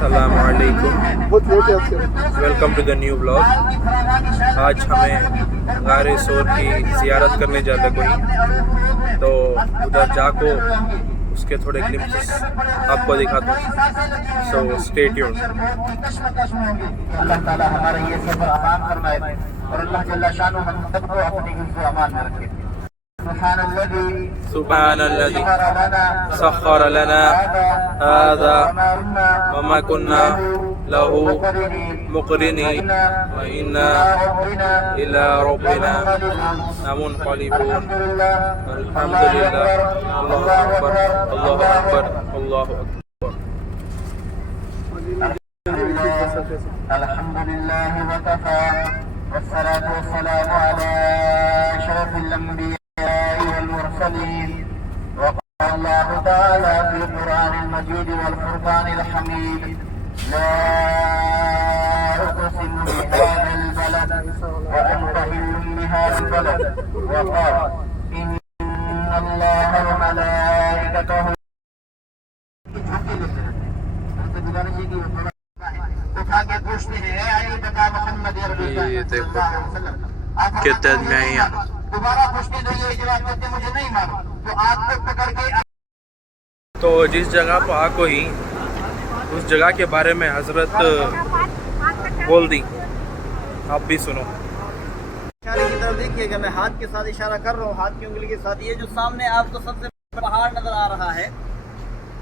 السلام علیکم، welcome to the new blog. آج ہمیں غار سور کی زیارت کرنے جانا کوئی، تو ادھر جا کو اس کے تھوڑے گلمپس آپ کو دکھاتا ہوں، سو اسٹے ٹیونڈ۔ اللہ تعالی ہمارا یہ سفر آسان فرمائے اور اللہ جل شانہ ہم سب کو اپنی حفظ و امان میں رکھے۔ سبحان الذي سخر لنا هذا وما كنا له مقرنين وإنا إلى ربنا لمنقلبون۔ الحمد لله، الله أكبر، الله أكبر، الله أكبر۔ الحمد لله وكفى والصلاة والسلام على أشرف الأنبياء والمرسلين۔ وقال الله تعالى في القرآن المجيد والفرقان الحميد: لا أقسم بهذا البلد وأنت حل بهذا البلد، وقال: إن الله وملائكته یہ دیکھو کتنے آدمی آئے یہاں۔ دوبارہ پوچھتے تو یہ جواب دیتے مجھے نہیں معلوم، تو آپ کو پکڑ کے تو جس جگہ پہ آ کو ہی اس جگہ کے بارے میں حضرت بول دی، آپ بھی سنو۔ اشارے کی طرف دیکھیے گا، میں ہاتھ کے ساتھ اشارہ کر رہا ہوں، ہاتھ کی انگلی کے ساتھ۔ یہ جو سامنے آپ کو سب سے بڑا پہاڑ نظر آ رہا ہے،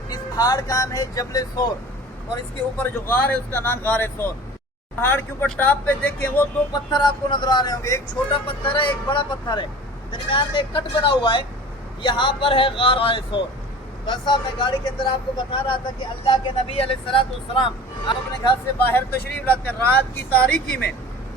اس پہاڑ کا نام ہے جبل سور، اور اس کے اوپر جو غار ہے اس کا نام غار سور۔ پہاڑ کے اوپر ٹاپ پہ دیکھیں، وہ دو پتھر آپ کو نظر آ رہے ہوں گے، ایک چھوٹا پتھر ہے، ایک بڑا پتھر ہے، درمیان میں ایک کٹ بنا ہوا ہے، یہاں پر ہے غار سور۔ بس میں گاڑی کے اندر آپ کو بتا رہا تھا کہ اللہ کے نبی علیہ السلام آپ اپنے گھر سے باہر تشریف لاتے ہیں رات کی تاریکی میں،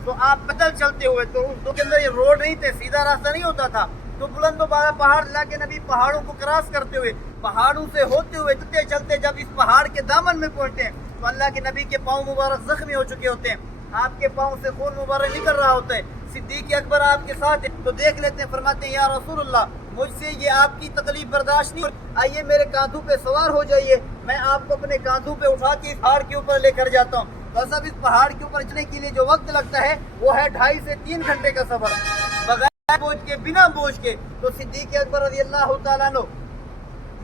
تو آپ پیدل چلتے ہوئے، تو اس دو کے اندر یہ روڈ نہیں تھے، سیدھا راستہ نہیں ہوتا تھا، تو بلند و بالا پہاڑ، اللہ کے نبی پہاڑوں کو کراس کرتے ہوئے، پہاڑوں سے ہوتے ہوئے چلتے چلتے جب اس پہاڑ کے دامن میں پہنچتے ہیں تو اللہ کے نبی کے پاؤں مبارک زخمی ہو چکے ہوتے ہیں، آپ کے پاؤں سے خون مبارک نکل رہا ہوتا ہے۔ صدیق اکبر آپ کے ساتھ ہیں، تو دیکھ لیتے ہیں، فرماتے ہیں: یا رسول اللہ، مجھ سے یہ آپ کی تکلیف برداشت نہیں، آئیے میرے کاندھوں پہ سوار ہو جائیے، میں آپ کو اپنے کاندھوں پہ اٹھا کے اس پہاڑ کے اوپر لے کر جاتا ہوں۔ بس اب اس پہاڑ کے اوپر چڑھنے کے لیے جو وقت لگتا ہے وہ ہے 2.5 سے 3 گھنٹے کا سفر، بغیر بوجھ کے، بنا بوجھ کے۔ تو صدیق اکبر رضی اللہ تعالیٰ عنہ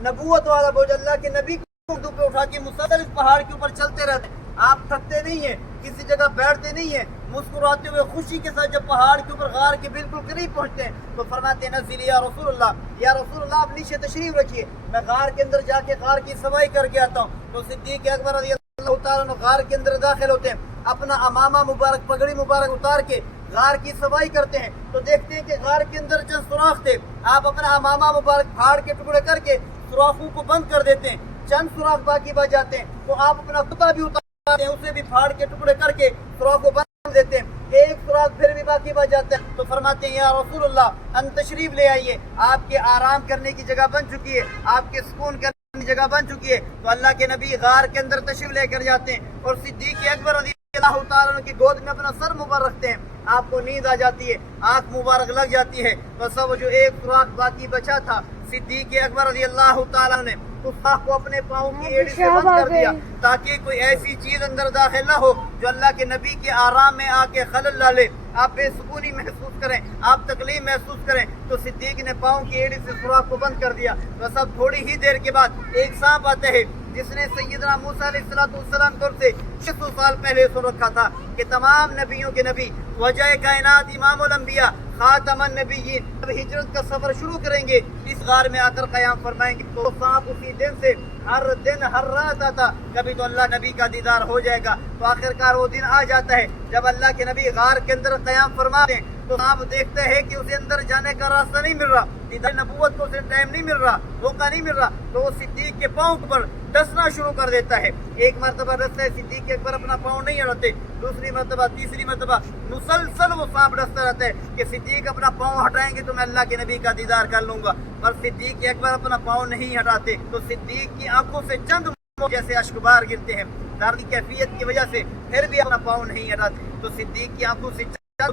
نبوت والا بوجھ اللہ کے نبی کو کاندھوں پہ اٹھا کے مسلسل اس پہاڑ کے اوپر چلتے رہتے ہیں، آپ تھکتے نہیں ہیں، کسی جگہ بیٹھتے نہیں ہیں، مسکراتے ہوئے خوشی کے ساتھ جب پہاڑ کے اوپر غار کے بالکل قریب پہنچتے ہیں تو فرماتے ہیں: نزل یا رسول اللہ، یا رسول اللہ آپ نیچے تشریف رکھیے، میں غار کے اندر جا کے غار کی صفائی کر کے آتا ہوں۔ تو صدیق اکبر رضی اللہ تعالیٰ عنہ غار کے اندر داخل ہوتے ہیں، اپنا امامہ مبارک، پگڑی مبارک اتار کے غار کی صفائی کرتے ہیں، تو دیکھتے ہیں کہ غار کے اندر چند سوراخ تھے، آپ اپنا امامہ مبارک پھاڑ کے ٹکڑے کر کے سوراخوں کو بند کر دیتے ہیں، چند سوراخ باقی بچ جاتے ہیں، تو آپ اپنا کتا بھی اتارتے ہیں، اسے بھی پھاڑ کے ٹکڑے کر کے سوراخ کو بند دیتے ہیں، ایک سوراخ پھر بھی باقی بچ جاتا ہے، تو فرماتے ہیں: یا رسول اللہ، ان تشریف لے آئیے، آپ کے آرام کرنے کی جگہ بن چکی ہے، آپ کے سکون کرنے کی جگہ بن چکی ہے۔ تو اللہ کے نبی غار کے اندر تشریف لے کر جاتے ہیں، اور صدیق اکبر رضی اللہ تعالیٰ عنہ کی گود میں اپنا سر مبارک رکھتے ہیں، آپ کو نیند آ جاتی ہے، آنکھ مبارک لگ جاتی ہے، بس اب جو ایک سوراخ باقی بچا تھا، صدیق اکبر رضی اللہ تعالیٰ نے اس سوراخ کو اپنے پاؤں کی ایڑی سے بند کر دیا تاکہ کوئی ایسی چیز اندر داخل نہ ہو جو اللہ کے نبی کے آرام میں آ کے خلل ڈالے، آپ بے سکونی محسوس کریں، آپ تکلیف محسوس کریں۔ تو صدیق نے پاؤں کی ایڑی سے سوراخ کو بند کر دیا۔ بس اب تھوڑی ہی دیر کے بعد ایک سانپ آتا ہے جس نے سیدنا موسیٰ علیہ السلام کی طرف سے 600 سال پہلے سن رکھا تھا کہ تمام نبیوں کے نبی، وجہ کائنات، امام الانبیاء، خاتم النبیین، جب ہجرت کا سفر شروع کریں گے اس غار میں آ کر قیام فرمائیں گے، تو سانپ اسی دن سے ہر دن ہر رات آتا، کبھی تو اللہ نبی کا دیدار ہو جائے گا۔ تو آخرکار وہ دن آ جاتا ہے جب اللہ کے نبی غار کے اندر قیام فرما دیں تو آپ دیکھتے ہیں کہ اسے اندر جانے کا راستہ نہیں مل رہا، دیدار نبوت کو اسے ٹائم نہیں مل رہا، موقع نہیں مل رہا، تو وہ صدیق کے پاؤں پر ڈسنا شروع کر دیتا ہے۔ ایک مرتبہ ڈستا ہے، صدیق اکبر اپنا پاؤں نہیں ہٹاتے، دوسری مرتبہ، تیسری مرتبہ، مسلسل وہ سانپ ڈستا رہتا ہے کہ صدیق اپنا پاؤں ہٹائیں گے تو میں اللہ کے نبی کا دیدار کر لوں گا، پر صدیق اکبر اپنا پاؤں نہیں ہٹاتے، تو صدیق کی آنکھوں سے چند جیسے اشکبار گرتے ہیں، درد کی کیفیت کی وجہ سے پھر بھی اپنا پاؤں نہیں ہٹاتے، تو صدیق کی آنکھوں سے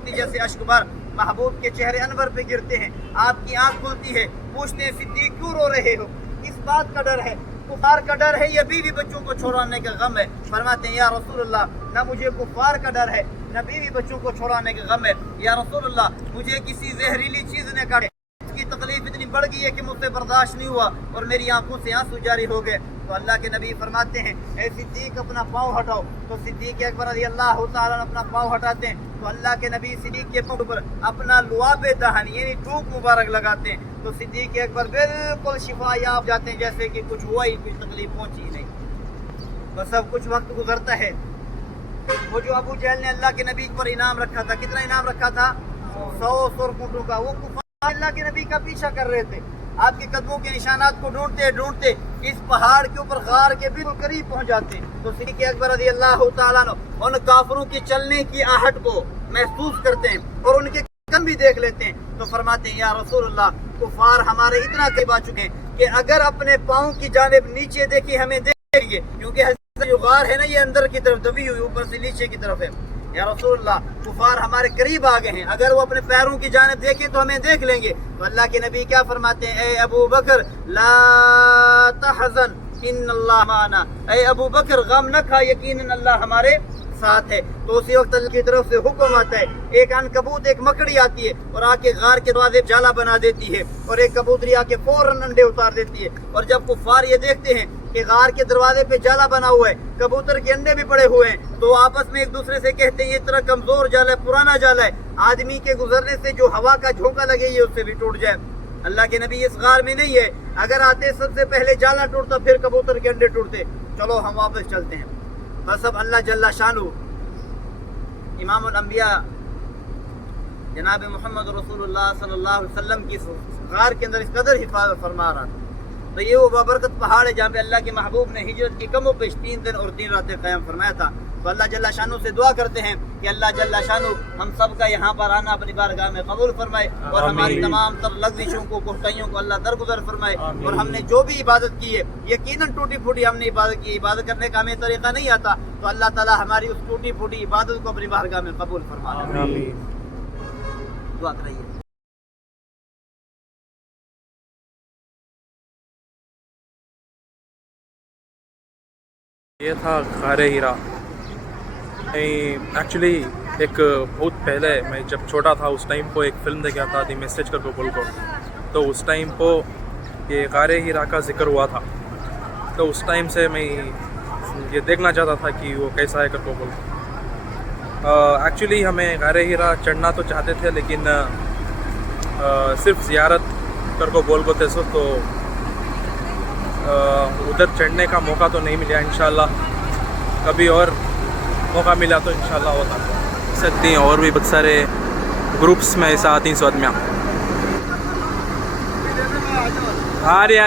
جیسے اشکبار محبوب کے چہرے انور پہ گرتے ہیں، آپ کی آنکھ کھلتی ہے، پوچھتے ہیں: صدیق کیوں رو رہے ہو؟ اس بات کا ڈر ہے कुफार का डर है या बीवी बच्चों को छुड़ाने का गम है? फरमाते हैं या रसूलुल्लाह, ना मुझे कुफार का डर है ना बीवी बच्चों को छुड़ाने का गम है। या रसूलुल्लाह, मुझे किसी जहरीली चीज ने काटे, इसकी तकलीफ इतनी बढ़ गई है कि मुझसे बर्दाश्त नहीं हुआ और मेरी आंखों से आंसू जारी हो गए। तो अल्लाह के नबी फरमाते हैं, ए सिद्दीक अपना पाँव हटाओ। तो सिद्दीक अकबर रज़ी अल्लाह तआला अपना पाँव हटाते हैं तो अल्लाह के नबी सिद्दीक के पाँव पर अपना लुआब दहन यानी थूक मुबारक लगाते हैं। तो सिद्दीक अकबर बिल्कुल शिफा याब जाते हैं, जैसे कि कुछ हुआ ही, कुछ तकलीफ पहुंची ही नहीं। बस अब कुछ वक्त गुजरता है, वो जो अबू जहल ने अल्लाह के नबी पर इनाम रखा था, कितना इनाम रखा था? 100 सुरकुटों का। वो कुफार अल्लाह के नबी का पीछा कर रहे थे, आपके कदमों के निशानात को ढूंढते ढूंढते इस पहाड़ के ऊपर गार के बिल्कुल करीब पहुंच जाते। तो सिद्दीक अकबर रज़ी अल्लाह तआला अन्हु उन काफिरों की चलने की आहट को महसूस करते हैं और उनके कदम भी देख लेते हैं। तो फरमाते हैं, या रसूलुल्लाह, कुफार हमारे इतना करीब आ चुके हैं कि अगर अपने पाँव की जानिब नीचे देखिए हमें देखेंगे, क्योंकि जो गार है ना ये अंदर की तरफ दबी हुई, ऊपर से नीचे की तरफ है। या रसूलुल्लाह, कुफार हमारे करीब आ गए हैं, अगर वो अपने पैरों की जानिब देखें तो हमें देख लेंगे। तो अल्लाह के नबी क्या फरमाते हैं, ए अबू बकर ला तहज़न इन्नल्लाह माना, ए अबू बकर गम न खा, यकीनन अल्लाह हमारे साथ है। तो उसी वक्त अल्लाह की तरफ से हुक्म आता है, एक अनकबूत एक मकड़ी आती है और आके गार के दरवाजे जाला बना देती है और एक कबूतरी आके फौरन अंडे उतार देती है। और जब कुफार ये देखते हैं कि गार के दरवाजे पे जाला बना हुआ है, कबूतर के अंडे भी पड़े हुए हैं, तो आपस में एक दूसरे से कहते हैं ये इतना कमजोर जाला है, पुराना जाला है, आदमी के गुजरने से जो हवा का झोंका लगे ये उससे भी टूट जाए। अल्लाह के नबी इस गार में नहीं है, अगर आते सबसे पहले जाला टूटता फिर कबूतर के अंडे टूटते। चलो हम वापस चलते हैं। बस अब अल्लाह जल्ला शानु इमामुल अंबिया जनाब मोहम्मद रसूलुल्लाह सल्लल्लाहु अलैहि वसल्लम की गार के अंदर इस कदर हिफाजत फरमा रहा था। तो ये वो बाबरकत पहाड़ है जहाँ पे अल्लाह के महबूब ने हिजरत की कमो पेश 3 दिन और 3 रातें क़याम फरमाया था। तो अल्लाह जल्ला शानु से दुआ करते हैं कि अल्लाह जल्ला शानु हम सब का यहाँ पर आना अपनी बारगाह में कबूल फरमाए और हमारी तमाम तर लग़्ज़िशों को, कोताहियों को अल्लाह दरगुजर फरमाए। और हमने जो भी इबादत की है, यकीनन टूटी फूटी हमने इबादत की, इबादत करने का हमें तरीका नहीं आता, तो अल्लाह ताला हमारी उस टूटी फूटी इबादत को अपनी बारगाह में कबूल फरमाए। दुआ करिए। ये था गारे हीरा। एक्चुअली एक बहुत पहले मैं जब छोटा था उस टाइम को एक फ़िल्म देखा था दी मैसेज करके बोल को, तो उस टाइम को ये गारे हीरा का जिक्र हुआ था। तो उस टाइम से मैं ये देखना चाहता था कि वो कैसा है करके बोल। एक्चुअली हमें गारे हीरा चढ़ना तो चाहते थे, लेकिन सिर्फ ज़ियारत करके बोल को थे तो उधर चढ़ने का मौका तो नहीं मिला। इंशाल्लाह कभी और मौका मिला तो इंशाल्लाह होता सकती हैं। और भी बहुत सारे ग्रुप्स में ऐसा आती हैं साथ में। आ रही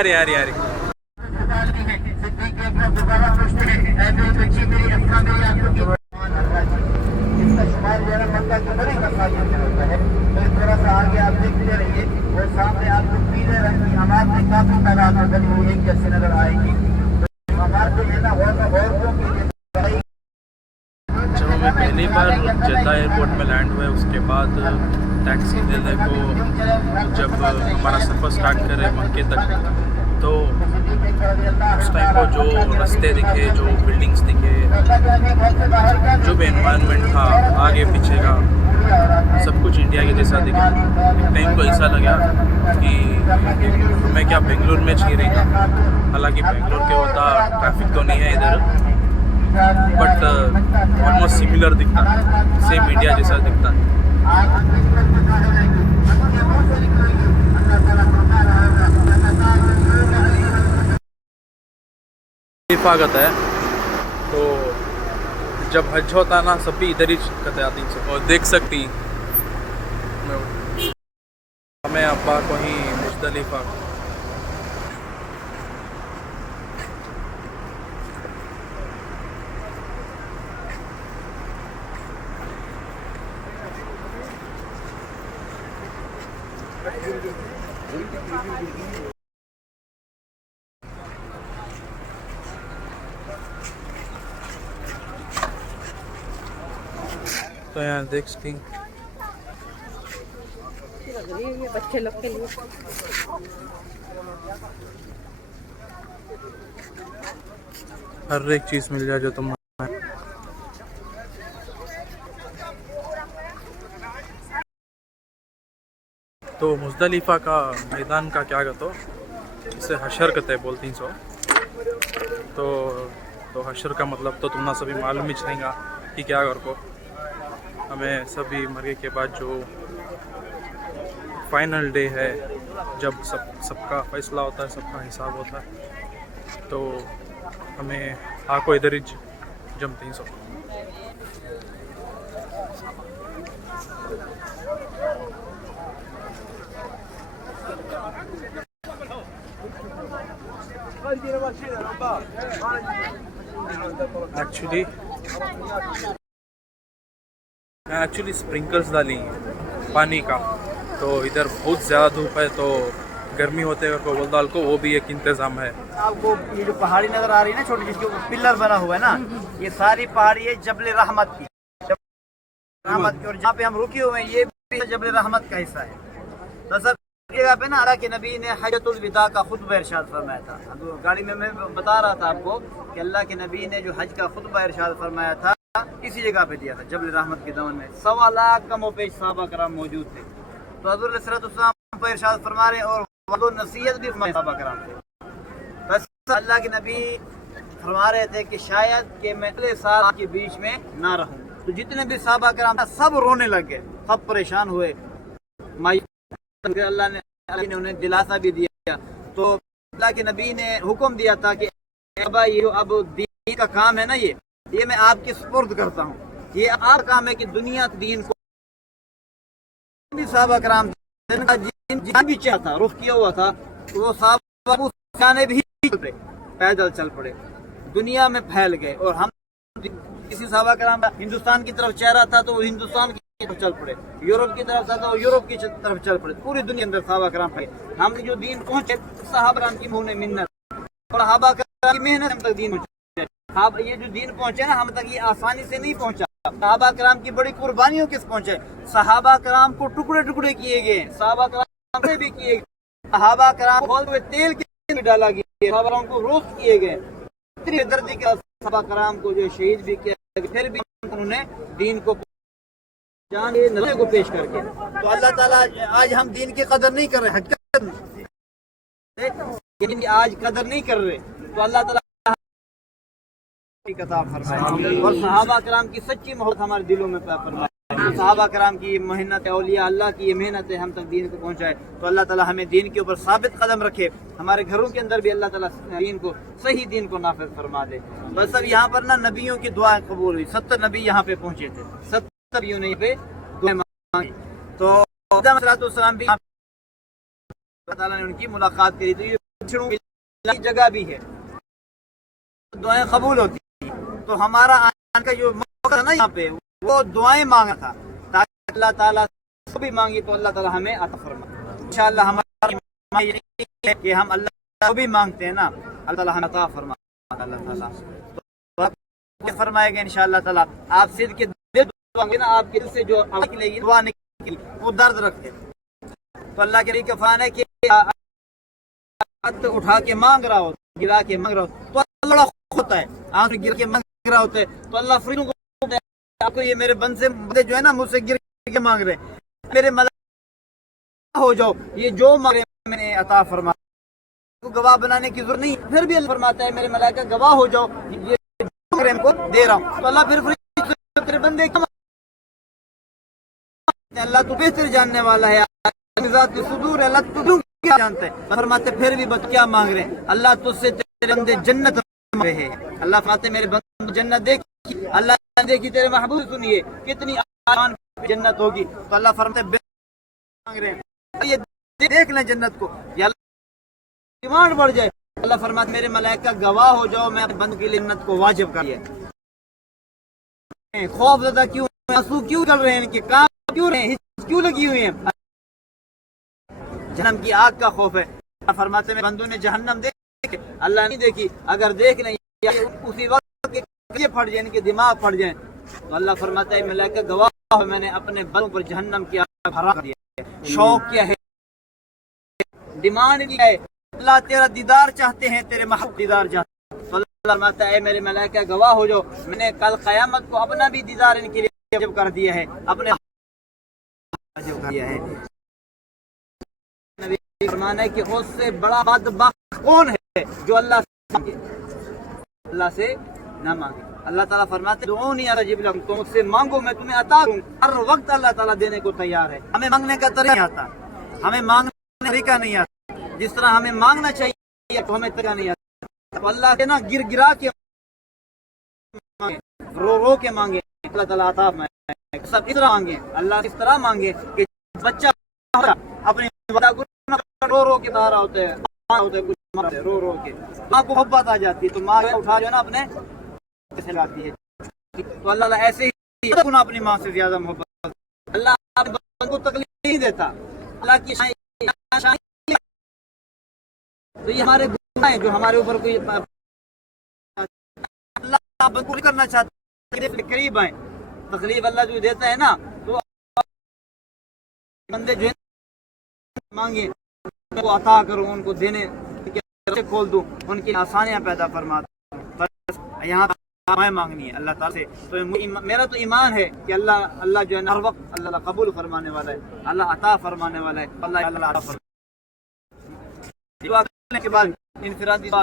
थोड़ा सा आगे आप देखते रहिए और सामने आपको पीले रंग की इमारत में काफी तादाद में बनी हुई एक जैसे नजर आएगी। इमारतें ये ना औरतों के लिए जब मैं पहली बार जद्दा एयरपोर्ट में लैंड हुए उसके बाद टैक्सी लेने को जब हमारा सफ़र स्टार्ट करे मक्के तक, तो उस टाइम को जो रास्ते दिखे, जो बिल्डिंग्स दिखे, जो भी एनवायरनमेंट था आगे पीछे का, सब कुछ इंडिया के जैसा दिखा। एक टाइम को ऐसा लगा कि मैं क्या बेंगलुरु में जी रही था। हालांकि बेंगलुरु के होता ट्रैफिक तो नहीं है इधर, बट ऑलमोस्ट सिमिलर दिखता है, सेम इंडिया जैसा दिखता है। हिफाजत है तो जब हज होता ना सब भी इधर ही करते आती हैं और देख सकती हमें अब्बा को ही मुज़दलिफ़ा। तो यहाँ देख सकती बच्चे लोग के लिए हर एक चीज़ मिल जाए जो तुम तो मुज़दलिफ़ा का मैदान का क्या कहते हो इसे हशर कहते हैं बोलती सो तो हशर का मतलब तो तुमने सभी मालूम ही रहेगा कि क्या कर को हमें सभी मरने के बाद जो फाइनल डे है जब सबका फैसला होता है सबका हिसाब होता है तो हमें आको इधर ही जमते ही सो एक्चुअली स्प्रिंकल्स डाली पानी का तो इधर बहुत ज़्यादा धूप है तो गर्मी होते हुए को बोल को वो भी एक इंतज़ाम है। आपको ये जो पहाड़ी नजर आ रही है ना छोटी जिसके ऊपर पिलर बना हुआ है ना ये सारी पहाड़ी है जबल रहमत की और जहाँ पे हम रुके हुए हैं ये भी जबल रहमत का हिस्सा है। तो सर जगह पे ना अल्लाह के नबी ने हजतुल विदा का खुतबा इरशाद फरमाया था। अब गाड़ी में मैं बता रहा था आपको कि अल्लाह के नबी ने जो हज का खुतबा इरशाद फरमाया था इसी जगह पे दिया था जबल रहमत के दमन में। 1.25 लाख कम पेश सहाबा करम मौजूद थे। तो हज़रत अलैहिस्सलाम पर इरशाद फरमा रहे और वो नसीहत भी सहाबा करम थे। बस अल्लाह के नबी फरमा रहे थे कि शायद कि मैं अगले साल के बीच में ना रहूं। तो जितने भी सहाबा करम सब रोने लग गए, सब परेशान हुए, अल्लाह ने उन्हें दिलासा भी दिया। तो अल्लाह के नबी ने हुक्म दिया था कि ये अब दीन का काम है ना ये मैं आपके सुपुर्द करता हूँ। ये आप काम है कि दुनिया दीन को भी सहाबा कराम जितना भी चाहता रुख किया हुआ था तो वो सहाबा भी पैदल चल पड़े, दुनिया में फैल गए। और हम किसी सहाबा कराम हिंदुस्तान की तरफ चेहरा था तो वो हिंदुस्तान की तरफ चल पड़े, यूरोप की तरफ था तो यूरोप की तरफ चल पड़े। पूरी दुनिया अंदर सहाबा कराम थे। हम जो दीन पहुंचे सहाबा कराम की मुंह मिन्नत और सहाबा कराम की मेहनत हम तक दीन पहुंचे। ये जो दीन पहुंचे ना हम तक ये आसानी से नहीं पहुंचा। सहाबा कराम की बड़ी कुर्बानियों किस पहुंचे। सहाबा कराम को टुकड़े टुकड़े किए गए, सहाबा कराम से भी किए गए, सहाबा कराम को हुए तेल के में डाला गया, सहाबा कराम को रोस्ट किए गए। इतनी दर्दी के सहाबा कराम को जो शहीद भी किया फिर भी उन्होंने दीन को जान नज़र को पेश करके। तो अल्लाह ताला आज हम दीन की कदर नहीं कर रहे, हकीकत आज कदर नहीं कर रहे तो अल्लाह ताला और सहाबा कराम की सच्ची मोहब्बत हमारे दिलों में फरमाए। सहाबा कराम की मेहनत औलिया अल्लाह की ये मेहनत है हम तक दीन को पहुंचाए। तो अल्लाह ताला हमें दीन के ऊपर साबित कदम रखे, हमारे घरों के अंदर भी अल्लाह ताला दीन को सही दीन को नाफिज फरमा दे। बस अब यहाँ पर ना नबियों की दुआएं कबूल हुई। 70 नबी यहाँ पे पहुंचे थे, 70 नबियों ने पे दुआएं मांगी। तो भी अल्लाह ताला ने उनकी मुलाकात करी। तो ये जगह भी है दुआएं कबूल होती। तो हमारा आने का जो मौका था ना यहाँ पे वो दुआएं मांगा था ताकि अल्लाह ताला को भी मांगी तो अल्लाह ताला हमें अता फरमाए। इंशाअल्लाह हमारा यकीन है कि हम अल्लाह को भी मांगते हैं ना अल्लाह ताला हमें अता फरमाए। अल्लाह ताला तो फरमाएगा इंशाअल्लाह ताला। आप सिद्ध के दिल मांगे ना आपके दिल से जो निकलेगी दुआ निकलेगी वो दर्द रखे तो अल्लाह के लिए फरमान है कि उठा के मांग रहा हो, गिरा के मांग रहा हो तो अल्लाह होता है। आंख गिर के मांग रहा होता है तो अल्लाह फरीदों को आपको ये मेरे बंदे जो है ना मुझसे गिर के मांग रहे मेरे मलाइका हो जाओ, ये जो मांग रहे मैंने अता फरमा को गवाह बनाने की जरूरत नहीं। फिर भी अल्लाह फरमाता है मेरे मलाइका गवाह हो जाओ, ये जो इनको दे रहा हूँ। तो अल्लाह फिर तेरे बंदे अल्लाह तो बेहतर जानने वाला है, सुदूर अल्लाह तू क्या जानता है। फरमाते फिर भी बस क्या मांग रहे हैं अल्लाह तुझसे तेरे बंदे जन्नत मांग रहे हैं। अल्लाह फरमाते मेरे बंदे जन्नत देखी, अल्लाह देखी तेरे महबूब सुनिए कितनी आसान जन्नत होगी। तो अल्लाह फरमाते मांग रहे हैं ये देख लें जन्नत को, या डिमांड बढ़ जाए। अल्लाह फरमाते मेरे मलाइका गवाह हो जाओ मैं बंद के लिए जन्नत को वाजिब कर दिया। खौफ ज्यादा क्यों, आंसू क्यों कर रहे हैं, इनके काम क्यों रहे हैं, क्यों लगी हुई है। जहन्नम की आग का खौफ है। फरमाते में बंदों ने जहन्नम देखी अल्लाह नहीं देखी, अगर देख लें उसी वक्त के फट जाए, इनके दिमाग फट जाए। तो अल्लाह फरमाता है मलाइका गवाह मैंने अपने बंदों पर जहन्नम की आग हरा कर दिया है। शौक क्या है, डिमांड क्या है, اللہ تیرا دیدار چاہتے ہیں، تیرے محبوب دیدار چاہتے ہیں. تو اللہ فرماتا ہے اے میرے ملائکہ گواہ ہو جاؤ، میں نے کل قیامت کو اپنا بھی دیدار ان کے لیے واجب کر دیا ہے، اپنے واجب کر دیا ہے. نبی فرمانا ہے کہ اس سے بڑا بدبخت کون ہے جو اللہ سے مانگے، اللہ سے نہ مانگے. اللہ تعالیٰ فرماتے ہیں دعونی استجب لکم، تم مجھ سے مانگو میں تمہیں عطا کروں. ہر وقت اللہ تعالیٰ دینے کو تیار ہے. ہمیں مانگنے کا طریقہ نہیں آتا، ہمیں مانگنے کا طریقہ نہیں آتا، جس طرح ہمیں مانگنا چاہیے تو ہمیں طریقہ نہیں آتا. تو اللہ کے نا گر گرا کے مانگے، رو رو کے مانگے، اللہ تعالیٰ عطا فرمائے. سب اس طرح مانگے، اللہ اس طرح مانگے کہ بچہ اپنے رو رو کے سہارا ہوتا ہے، کچھ رو رو کے ماں کو محبت آ جاتی ہے تو ماں اٹھا جو ہے نا اپنے لاتی ہے. تو اللہ ایسے ہی اپنی ماں سے زیادہ محبت. اللہ کو تکلیف نہیں دیتا، اللہ کی تو یہ ہمارے گناہ ہیں جو ہمارے اوپر کوئی اللہ بالکل کرنا چاہتا ہے قریب آئیں. تکلیف اللہ جو دیتا ہے نا تو بندے جو ہے مانگے ان کو عطا کروں، ان کو دینے کھول دوں، ان کی آسانیاں پیدا فرما دوں. یہاں دعائیں مانگنی ہے اللہ تعالیٰ سے. تو میرا تو ایمان ہے کہ اللہ جو ہے ہر وقت اللہ قبول فرمانے والا ہے، اللہ عطا فرمانے والا ہے. اللہ عطا فرمانے دعا کرنے کے بعد انفرادی دعا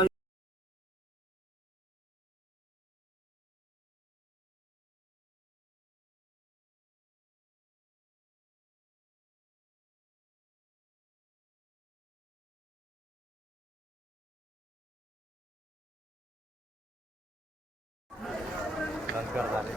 کر ڈالے.